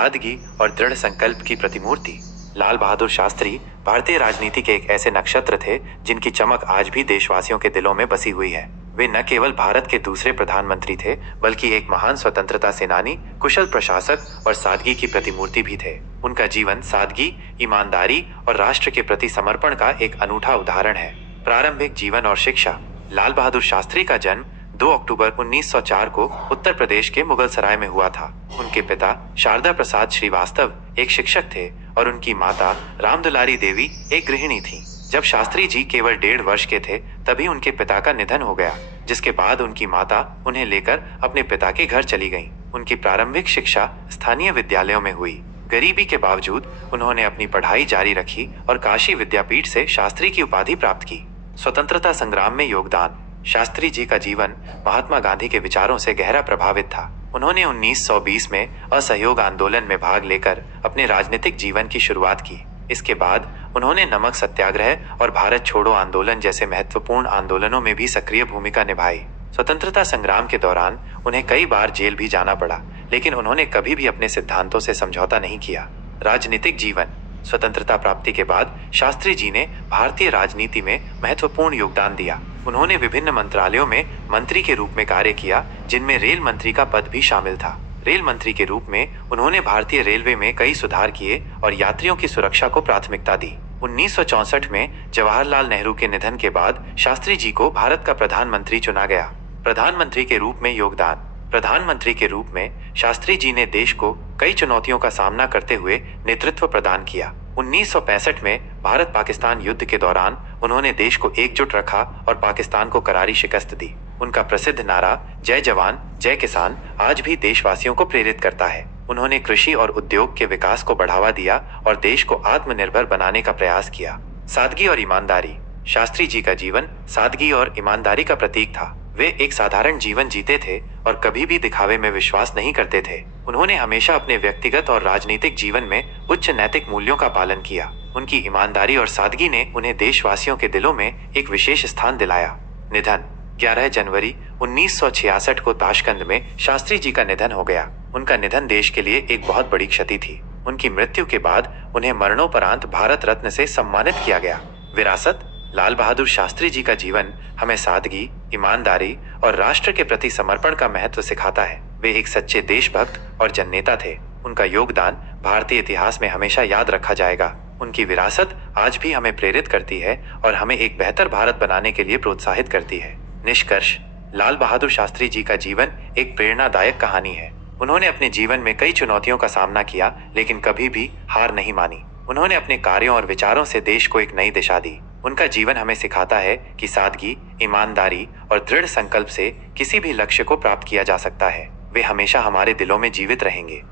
सादगी और दृढ़ संकल्प की प्रतिमूर्ति। लाल बहादुर शास्त्री भारतीय राजनीति के एक ऐसे नक्षत्र थे जिनकी चमक आज भी देशवासियों के दिलों में बसी हुई है। वे न केवल भारत के दूसरे प्रधानमंत्री थे, बल्कि एक महान स्वतंत्रता सेनानी, कुशल प्रशासक और सादगी की प्रतिमूर्ति भी थे। उनका जीवन सादगी, ईमानदारी और राष्ट्र के प्रति समर्पण का एक अनूठा उदाहरण है। प्रारंभिक जीवन और शिक्षा। लाल बहादुर शास्त्री का जन्म 2 अक्टूबर 1904 को उत्तर प्रदेश के मुगलसराय में हुआ था। उनके पिता शारदा प्रसाद श्रीवास्तव एक शिक्षक थे और उनकी माता रामदुलारी देवी एक गृहिणी थीं। जब शास्त्री जी केवल 1.5 वर्ष के थे तभी उनके पिता का निधन हो गया, जिसके बाद उनकी माता उन्हें लेकर अपने पिता के घर चली गईं। उनकी प्रारंभिक शिक्षा स्थानीय विद्यालयों में हुई। गरीबी के बावजूद उन्होंने अपनी पढ़ाई जारी रखी और काशी विद्यापीठ से शास्त्री की उपाधि प्राप्त की। स्वतंत्रता संग्राम में योगदान। शास्त्री जी का जीवन महात्मा गांधी के विचारों से गहरा प्रभावित था। उन्होंने 1920 में असहयोग आंदोलन में भाग लेकर अपने राजनीतिक जीवन की शुरुआत की। इसके बाद उन्होंने नमक सत्याग्रह और भारत छोड़ो आंदोलन जैसे महत्वपूर्ण आंदोलनों में भी सक्रिय भूमिका निभाई। स्वतंत्रता संग्राम के दौरान उन्हें कई बार जेल भी जाना पड़ा, लेकिन उन्होंने कभी भी अपने सिद्धांतों से समझौता नहीं किया। राजनीतिक जीवन। स्वतंत्रता प्राप्ति के बाद शास्त्री जी ने भारतीय राजनीति में महत्वपूर्ण योगदान दिया। उन्होंने विभिन्न मंत्रालयों में मंत्री के रूप में कार्य किया, जिनमें रेल मंत्री का पद भी शामिल था। रेल मंत्री के रूप में उन्होंने भारतीय रेलवे में कई सुधार किए और यात्रियों की सुरक्षा को प्राथमिकता दी। 1964 में जवाहरलाल नेहरू के निधन के बाद शास्त्री जी को भारत का प्रधानमंत्री चुना गया। प्रधानमंत्री के रूप में योगदान। प्रधानमंत्री के रूप में शास्त्री जी ने देश को कई चुनौतियों का सामना करते हुए नेतृत्व प्रदान किया। 1965 में भारत पाकिस्तान युद्ध के दौरान उन्होंने देश को एकजुट रखा और पाकिस्तान को करारी शिकस्त दी। उनका प्रसिद्ध नारा जय जवान जय किसान आज भी देशवासियों को प्रेरित करता है। उन्होंने कृषि और उद्योग के विकास को बढ़ावा दिया और देश को आत्मनिर्भर बनाने का प्रयास किया। सादगी और ईमानदारी। शास्त्री जी का जीवन सादगी और ईमानदारी का प्रतीक था। वे एक साधारण जीवन जीते थे और कभी भी दिखावे में विश्वास नहीं करते थे। उन्होंने हमेशा अपने व्यक्तिगत और राजनीतिक जीवन में उच्च नैतिक मूल्यों का पालन किया। उनकी ईमानदारी और सादगी ने उन्हें देशवासियों के दिलों में एक विशेष स्थान दिलाया। निधन। 11 जनवरी 1966 को ताशकंद में शास्त्री जी का निधन हो गया। उनका निधन देश के लिए एक बहुत बड़ी क्षति थी। उनकी मृत्यु के बाद उन्हें मरणोपरांत भारत रत्न से सम्मानित किया गया। विरासत। लाल बहादुर शास्त्री जी का जीवन हमें सादगी, ईमानदारी और राष्ट्र के प्रति समर्पण का महत्व सिखाता है। वे एक सच्चे देशभक्त और जननेता थे। उनका योगदान भारतीय इतिहास में हमेशा याद रखा जाएगा। उनकी विरासत आज भी हमें प्रेरित करती है और हमें एक बेहतर भारत बनाने के लिए प्रोत्साहित करती है। निष्कर्ष। लाल बहादुर शास्त्री जी का जीवन एक प्रेरणादायक कहानी है। उन्होंने अपने जीवन में कई चुनौतियों का सामना किया, लेकिन कभी भी हार नहीं मानी। उन्होंने अपने कार्यों और विचारों से देश को एक नई दिशा दी। उनका जीवन हमें सिखाता है कि सादगी, ईमानदारी और दृढ़ संकल्प से किसी भी लक्ष्य को प्राप्त किया जा सकता है। वे हमेशा हमारे दिलों में जीवित रहेंगे।